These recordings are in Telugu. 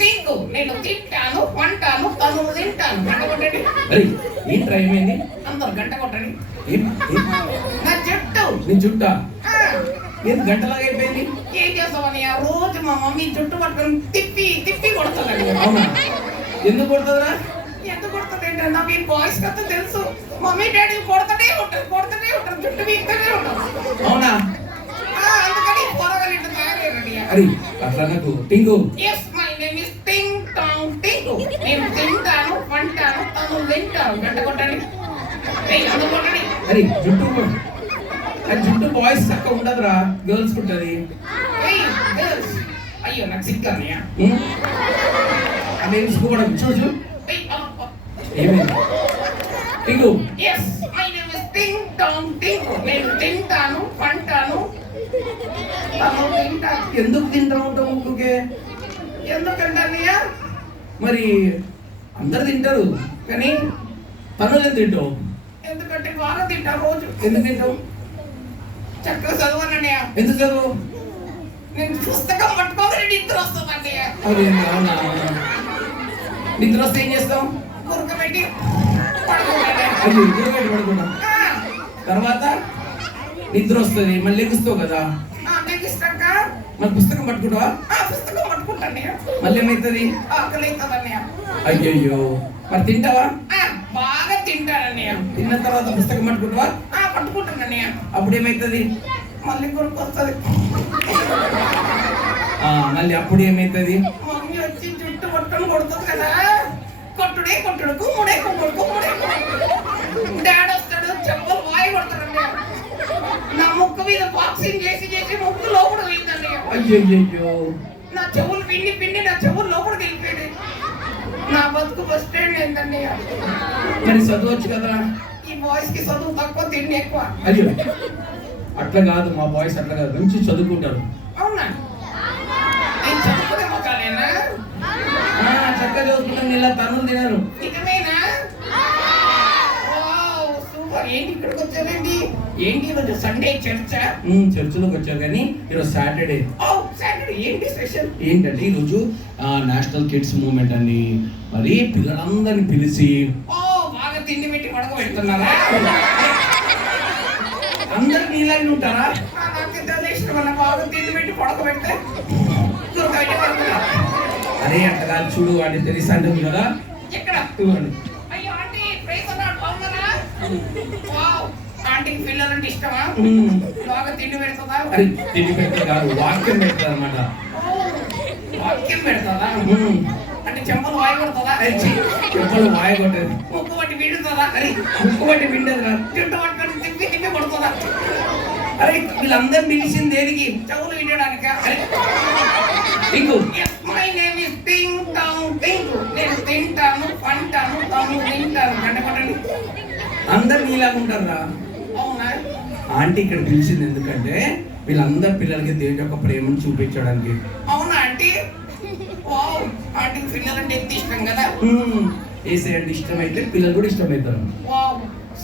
టింగు నేను తింటాను వంటాను తనులు తింటాను. గంట కొట్టండి. అరే ఏంట్రా ఏమైంది? అందరు గంట కొట్టండి. నా జుట్టు. నీ జుట్టా? ఏం గంటలాగా అయిపోయింది? ఏం చేస్తామని రోజు మా మమ్మీ జుట్టు పట్టుకొని తిప్పి తిప్పి కొడుతుందండి. అవునా? ఎందుకు కొడుతుందిరా? ఎందుకు కొడుతుంది ఏంటంటే నాకు ఈ బాయ్స్ కథ తెలుసు. మమ్మీ డాడీ కొడుతూనే ఉంటారు జుట్టు వీక్తూనే ఉంటారు. అవునా? అందుకని పొరగలు ఇట్లా తయారయ్యారండి. అరే అట్లా నాకు టింగు. ఎస్ మై నేమ్ ఇస్ టింగ్ టాంగ్ టింగు. నేను తింటాను వంటాను తను తింటాను. గంట కొట్టండి. అందుకు కొట్టండి. అరే జుట్టు జుట్టు బాయ్స్ చక్కగా ఉండదురా, గర్ల్స్ ఉంటది. అయ్యో నాకు సిగ్గానయ్యా. అదే చూసుకోవడం చూసు ఏమైంది? టింగు. ఎస్ మై నేమ్ ఇస్ టింగ్ టాంగ్ టింగు. నేను తింటాను వంటాను తను తింటాను. ఎందుకు తింటా ఉంటావు ఊరికే? ఎందుకంటన్నయ్యా? మరి అందరు తింటారు కానీ తనులు తింటావు. ఎందుకంటే బాగా తింటాను రోజు. ఎందుకు తింటావు? చక్కగా చదవనన్నయ్య. ఎందుకు చదువు? నేను పుస్తకం పట్టుకోగానే నిద్ర వస్తుందన్నయ్య. అదే అవునా? నిద్ర వస్తే ఏం చేస్తాం? గురకబెట్టి పడుకోవాలి. అయ్యో గురకబెట్టి పడుకుంటాం. తర్వాత నిద్ర వస్తుంది, మళ్ళీ లెగుస్తావు కదా. లెగిస్తాక మరి పుస్తకం పట్టుకుంటావా? పుస్తకం పట్టుకుంటాన్నయ్య. మళ్ళీ ఏమవుతుంది? ఆకలి అవుతుందన్నయ్య. అయ్యయ్యో మరి తింటావా? బాగా తింటానన్నయ్య. తిన్న తర్వాత పుస్తకం పట్టుకుంటావా? పట్టుకుంటానన్నయ్య. అప్పుడు ఏమవుతుంది? మళ్ళీ గురకు వస్తుంది. మళ్ళీ అప్పుడు ఏమవుతుంది? మమ్మీ వచ్చి జుట్టు పట్టుకొని కొడుతుంది కదా. కొట్టుడే కొట్టుడు కుమ్ముడే కుమ్ముడు కుమ్ముడే. డాడీ వస్తాడు చెప్పులు వాయి కొడతాడన్నయ్య. నా ముక్కు మీద బాక్సింగ్ చేసి చేసి ముక్కు లోపల పోయిందన్నయ్య. అయ్యయ్యో నా చెవులు పిండి పిండి నా చెవులు లోపలికి వెళ్ళిపోయాడు. నా బతుకు బస్ స్టాండ్ ఏంటన్నయ్య. మరి చదవచ్చు కదా. ఈ బాయ్స్ కి చదువు తక్కువ తిండి ఎక్కువ. అయ్యో అట్లా కాదు, మా బాయ్స్ అట్లా కాదు, మంచి చదువుకుంటారు. అవునా? నేను చదువుకునే మొక్కలేనా? చక్కగా చదువుకుంటాను, ఇలా తనులు తినారు. నిజమేనా? సూపర్. ఏంటి ఇక్కడికి వచ్చారండి? ఏంటి ఈరోజు సండే చర్చా? చర్చిలోకి వచ్చారు కానీ ఈరోజు సాటర్డే. సాటర్డే ఏంటి స్పెషల్? ఏంటంటే ఈరోజు నేషనల్ కిడ్స్ మూవ్మెంట్ అని మరి పిల్లలందరినీ పిలిచి బాగా తిండి పెట్టి పడకబెడుతున్నారా? అందరు నీలాగే ఉంటారా? బాగా తిండి పెట్టి పడకబెడితే అదే అంట కాదు, చూడు వాడి తెలిసి అంటుంది కదా. ఎక్కడ? చూడండి. అయ్యో ఆంటీ ప్రైజ్ అన్నాడు బాగున్నారా? ఆంటీకి పిల్లలంటే ఇష్టమా? బాగా తిండి పెడుతుందా? అరే తిండి పెడతా కాదు, వాక్యం పెడతారు అనమాట. వాక్యం పెడతారా? అంటే చెంపలు వాయి కొడుతుందా? చెంపలు వాయి కొట్టదు. ముక్కు పట్టి పిండుతుందా? అరే ముక్కు పట్టి పిండదు రా, జుట్టు పట్టుకొని తిప్పి తిప్పి కొడుతుందా? అరే వీళ్ళందరూ పిలిచింది దేనికి? చెవులు వినడానికా? టింగు. మై నేమ్ ఇస్ టింగ్ టాంగ్ టింగు. నేను తింటాను పంటాను తను తింటాను. గంట కొట్టండి. అందరు నీలాగా ఉంటారా? అవునా? ఆంటీ ఇక్కడ పిలిచింది ఎందుకంటే వీళ్ళందరు పిల్లలకి దేవుడి యొక్క ప్రేమను చూపించడానికి. అవునా ఆంటీ? ఆంటీకి పిల్లలంటే ఎంత ఇష్టం కదా. ఏసే అంటే ఇష్టమైతే పిల్లలు కూడా ఇష్టమవుతారు.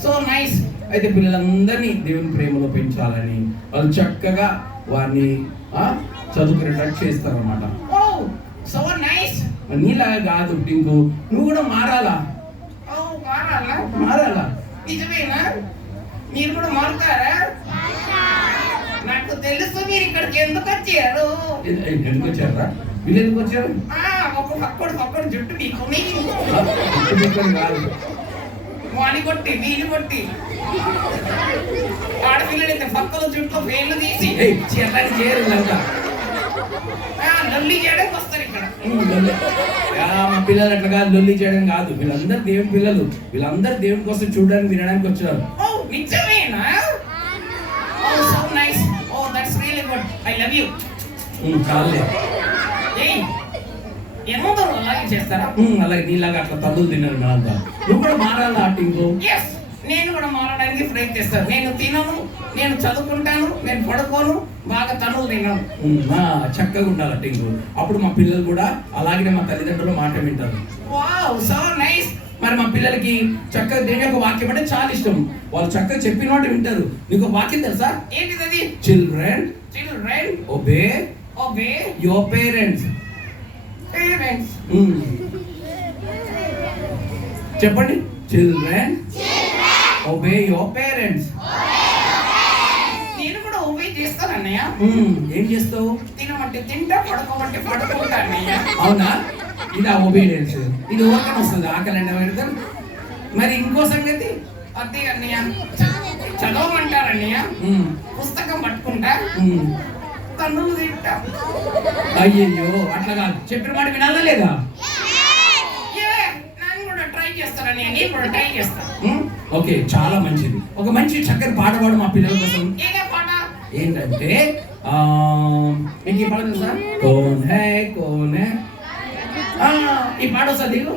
So nice. అయితే పిల్లలందరినీ దేవుని ప్రేమలో పెంచాలని వాళ్ళు చక్కగా వారిని చదువుకునేటట్టు చేస్తారు అన్నమాట. So nice. నీలాగా కాదు టింకు, నువ్వు కూడా మారాలా. మారాలా? నిజమేనా? మీరు కూడా మారుతారా? నాకు తెలుసు మీరు ఇక్కడికి ఎందుకు వచ్చారు. ఎందుకు వచ్చారా? వీళ్ళు ఎందుకు వచ్చారు? ఒక్కడు జుట్టు మీకుని కాదు, వాణి కొట్టి వీలు కొట్టి ఆడపిల్లలైతే పక్కల జుట్లో వేళ్ళు తీసి చేయరు లొల్లి చేయడానికి వస్తారు ఇక్కడ. మా పిల్లలు అట్లా కాదు, లొల్లి చేయడం కాదు. వీళ్ళందరూ దేవుని పిల్లలు, వీళ్ళందరూ దేవుని కోసం చూడడానికి వినడానికి వచ్చారు. నిజమేనా? So nice. That's really good. I love you. చాలే. ఏమందరూ అలాగే చేస్తారా? అలాగే నీలాగా అట్లా తల్లులు తిన్నారు మేడంతా. నువ్వు కూడా మారాలా టింకు? ఎస్, నేను కూడా మారడానికి ప్రయత్నిస్తాను. నేను తినను, నేను చదువుకుంటాను, నేను పడుకోను, బాగా తనులు తినను. చక్కగా ఉండాలి టింకు. అప్పుడు మా పిల్లలు కూడా అలాగే మా తల్లిదండ్రులు మాట వింటారు. Wow, so nice. మరి మా పిల్లలకి చక్కగా దేవుని యొక్క వాక్యం అంటే చాలా ఇష్టం. వాళ్ళు చక్కగా చెప్పిన మాట వింటారు. నీకు వాక్యం తెలుసా? ఏంటిది? Children children obey obey your parents. Parents. చెప్పండి. Children obey your parents. నేను కూడా ఒబే చేస్తాను అన్నయ్య. ఏం చేస్తావు? తినమంటే తింటా, పడుకోమంటే పడుకుంటా అన్నయ్య. అవునా? ఇది ఒబీడియన్స్. ఇది ఓపెన్ వస్తుంది, ఆకలి అంటే పెడతారు. మరి ఇంకో సంగతి అదే అన్నయ్య, చదవమంటారు అన్నయ్య, పుస్తకం పట్టుకుంటా, తన్నులు తింటా. అయ్యయ్యో అట్లా కాదు, చెప్పిన మాట వినాలా లేదా? నేను కూడా ట్రై చేస్తానన్నయ్య, నేను కూడా ట్రై చేస్తాను. ఓకే, చాలా మంచిది. ఒక మంచి చక్కని పాట పాడు మా పిల్లల కోసం. ఏదే పాట? ఏంటంటే మీకు ఈ పాట తెలుసా? కౌన్ హై కౌన్ హై. ఈ పాట వస్తా నీకు?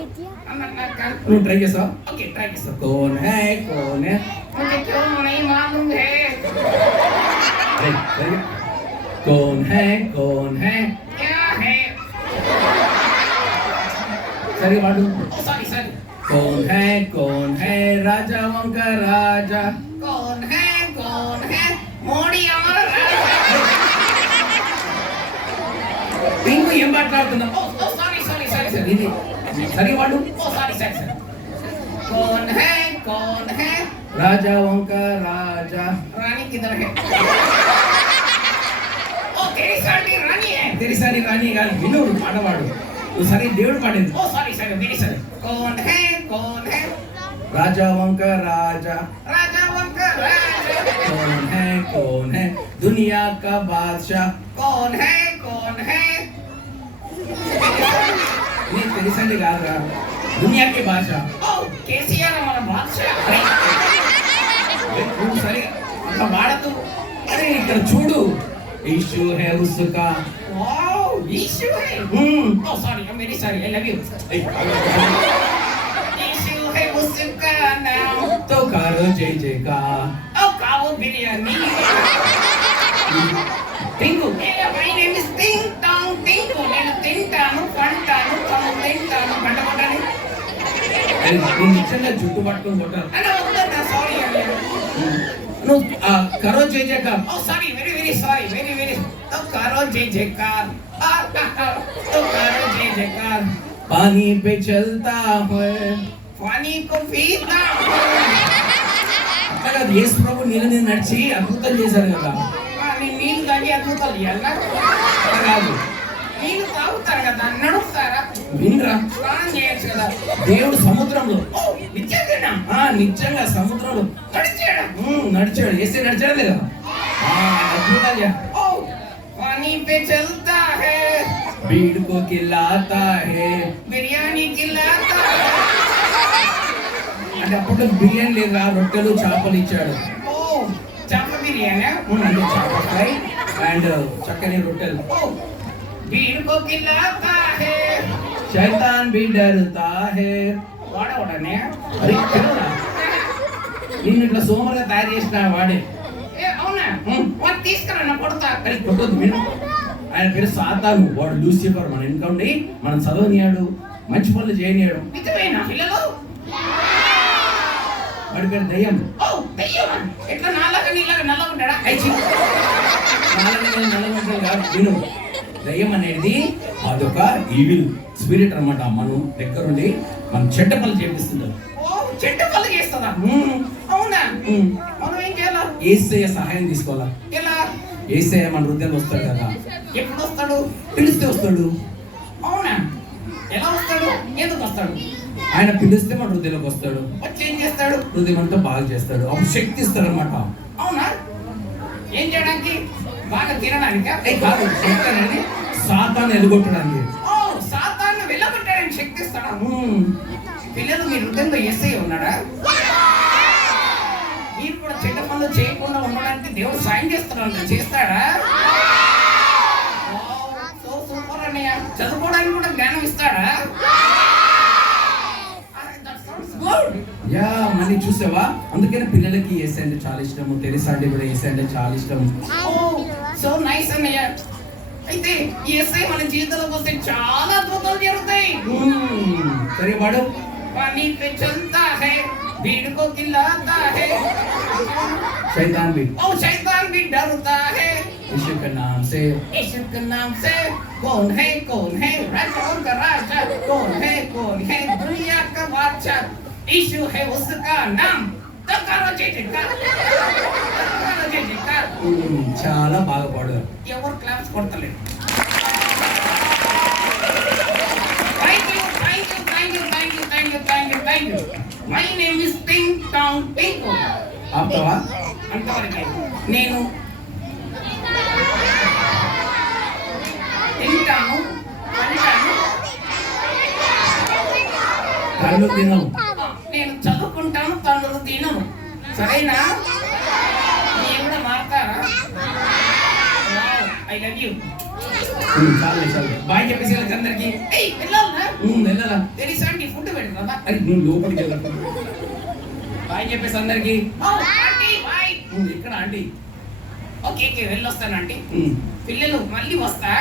నువ్వు ట్రై చేస్తావు? ఓకే, ట్రై చేస్తాను. कौन है कौन है मुझे क्यों नहीं मालूम है, कौन है क्या है? सरी वाडू. Sorry sorry. कौन है राजाओं का राजा. कौन है మోడీ అమర రాజా. ఇంకో ఏం మాట్లాడుతున్నా? ఓ సారీ సారీ సారీ సారీ. ఇది సరి వాడు. ఓ సారీ సారీ సారీ. कौन है राजाओं का राजा. रानी किधर है? ओ तेरी सारी रानी है. तेरी सारी रानी కాదు, విను పాడవాడు. నువ్వు సరే దేవుడు పాడింది. ओ सॉरी सॉरी वेरी सॉरी. कौन है राजाओं का राजा. राजाओं का राजा. कौन है दुनिया का बादशाह. कौन है నీ తెలిసండి కాదురా, దునియా కి బాద్షా. ओ केसीआर हमारा बादशाह. నువ్వు సరే అట్లా వాడదు. అరే ఇక్కడ చూడు, ఇష్యూ హై ఉస్కా. वाओ इशू है. Oh sorry I am very sorry, I love you. Issue है उसका नाम तो करो जय जयकार. ओ कावो बिरयानी. టింగు. మై నేమ్ ఇస్ టింగ్ టాంగ్ టింగు. నేను తింటాను, పంటాను, తింటాను, పంటకొట్టాను. నువ్వు నిజంగా జుట్టు పట్టుకొని కొట్టారు. అన్న వద్దన్నా, సారీ అన్న. నువ్వు కరో జై జయకార్. Oh sorry very very sorry very very. तो करो जय जयकार, तो करो जय जयकार. पानी पे चलता है. पानी को पीता. అట్లా కాదు, యేసు ప్రభు నీళ్ళ మీద నడిచి అద్భుతం చేశారు కదా. నీళ్ళు తాగి అద్భుతాలు చేయాలా? అట్లా కాదు, నీళ్ళు తాగుతారు కదా, నడుస్తారా? వినరా, స్నానం చేయొచ్చు కదా. దేవుడు సముద్రంలో నిజంగా నిజంగా సముద్రంలో నడిచాడు. ఏసే నడిచాడు లేదా? అద్భుతాలు చేశాడు. पानी पे चलता है, भीड़ को खिलाता है. बिरयानी खिलाता है. అంటే అప్పుడు బిర్యానీ లేదా, రొట్టెలు చేపలు ఇచ్చాడు. ఓ చేపల బిర్యానీ, అంటే చేపల ఫ్రై అండ్ చక్కని రొట్టెలు. ఓ भीड़ को खिलाता है. शैतान भी डरता है. వాడనే అరే తెలుగురా, నిన్ను ఇట్లా సోమరుగా తయారు చేసిన వాడే. అవునా? వాడు తీసుకురా కొడతా. అరే కొట్టొద్దు, విను. ఆయన పేరు సాతాను. వాడు లూసిఫర్. మన ఇంకండి మనం చదవనియాడు, మంచి పనులు చేయనియాడు. నిజమేనా పిల్లలు? వాడి పేరు దయ్యం. ఓ దయ్యమా? ఎట్లా నాలాగా నీలాగా నల్లగా ఉంటాడా? నల్లగంటలు కాదు, విను. దయ్యం అనేది అదొక ఈవిల్ స్పిరిట్ అన్నమాట. మనం దగ్గరుండి మనం చెడ్డ పనులు చేపిస్తుంటారు. ఓ చెడ్డ పనులు చేస్తుందా? అవునా? మనం ఏం చేయాలా? యేసయ్య సహాయం తీసుకోవాలా. ఎలా? యేసయ్య మన హృదయంలో వస్తాడు కదా. ఎప్పుడు వస్తాడు? పిలిస్తే వస్తాడు. అవునా? ఎలా వస్తాడు? ఎందుకు వస్తాడు? ఆయన పిలిస్తే మన హృదయంలోకి వస్తాడు. వచ్చి ఏం చేస్తాడు? హృదయం అంతా బాగా చేస్తాడు. అప్పుడు శక్తి ఇస్తాడు అనమాట. అవునా? ఏం చేయడానికి? బాగా తినడానికా? కాదు, శక్తి అనేది సాతాన్ని ఎలుగొట్టడానికి. ఓ సాతాన్ని వెళ్ళగొట్టడానికి శక్తి ఇస్తాడా? పిల్లలు మీ హృదయంలో యేసయ్య ఉన్నాడా? మీరు కూడా చెడ్డ పనులు చేయకుండా ఉండడానికి దేవుడు సాయం చేస్తాడు. చేస్తాడా? సో సూపర్ అన్నయ్య. చదువుకోవడానికి కూడా జ్ఞానం ఇస్తాడా? యా, మళ్ళీ చూసావా? అందుకని పిల్లలకి యేసయ్య అంటే చాలా ఇష్టము. తెరిసా అంటే కూడా యేసయ్య అంటే చాలా ఇష్టం. ఓ సో నైస్ అన్నయ్య. అయితే యేసయ్య మన జీవితంలోకి వస్తే చాలా అద్భుతాలు జరుగుతాయి. సరే వాడు. पानी पे चलता है, भीड़ को खिलाता है. शैतान भी. ओ शैतान भी डरता है. यीशु का नाम से यीशु के नाम से कौन है राजाओं का राजा कौन है दुनिया का बादशाह यीशु है उसका नाम तो करो जय जयकार करो जय जयकार చాలా బాగా పాడారు. ఎవరు క్లాప్స్ కొడతలేదు thank you my name is టింగ్ టాంగ్ టింగు ఆపుతావా? అంతవరకే నేను తింటాను అంటాను కళ్ళు తినవు. నేను చదువుకుంటాను తనులు తినను సరేనా నేను కూడా మారుతారా ఐ లవ్ యూ చాలు చాలు. బాయ్ చెప్పేసి వీళ్ళకి అందరికి. ఏయ్ వెళ్ళాలా వెళ్ళరా. తెలుసా అండి ఫుడ్ పెడతావా అరే నువ్వు లోపలికి వెళ్ళ. బాయ్ చెప్పేసి అందరికి. ఆంటీ బాయ్ ఇక్కడ ఆంటీ. ఓకే వెళ్ళొస్తాను ఆంటీ పిల్లలు మళ్ళీ వస్తా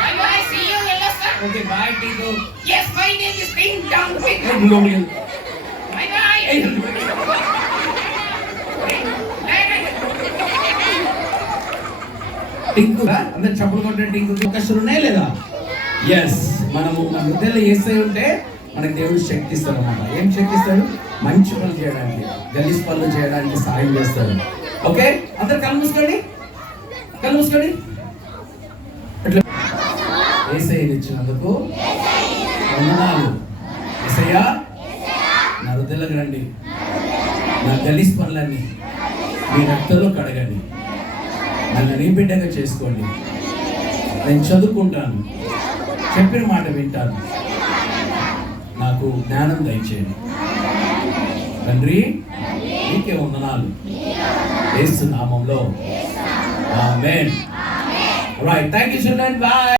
బాయ్ బాయ్ సీ యూ వెళ్ళొస్తా ఓకే బాయ్ టీకు. yes my name is Ding Dong Ding నువ్వు లోపలికి వెళ్ళు. bye bye టింకు అందరు చప్పులు కొట్టే టింకు అవకాశాలు ఉన్నాయా లేదా? ఎస్. మనము మన హృదయంలో ఏసై ఉంటే మనకి దేవుడు శక్తి ఇస్తాడు అన్నమాట. ఏం శక్తి ఇస్తాడు? మంచి పనులు చేయడానికి, గలీజ్ పనులు చేయడానికి సాయం చేస్తాడు. ఓకే అందరు కళ్ళు మూసుకోండి, కళ్ళు మూసుకోండి. అట్లా ఏసైని ఇచ్చినందుకు వందనాలు. ఏసయ్యా నా హృదయంలోకి రండి, నా గలీజ్ పనులన్నీ మీ రక్తంలో కడగండి, నన్ను నీ బిడ్డగా చేసుకోండి. నేను చదువుకుంటాను, చెప్పిన మాట వింటాను, నాకు జ్ఞానం దయచేయండి తండ్రి. నీకే వందనాలు యేసు నామములో ఆమేన్. Right, thank you children. బై.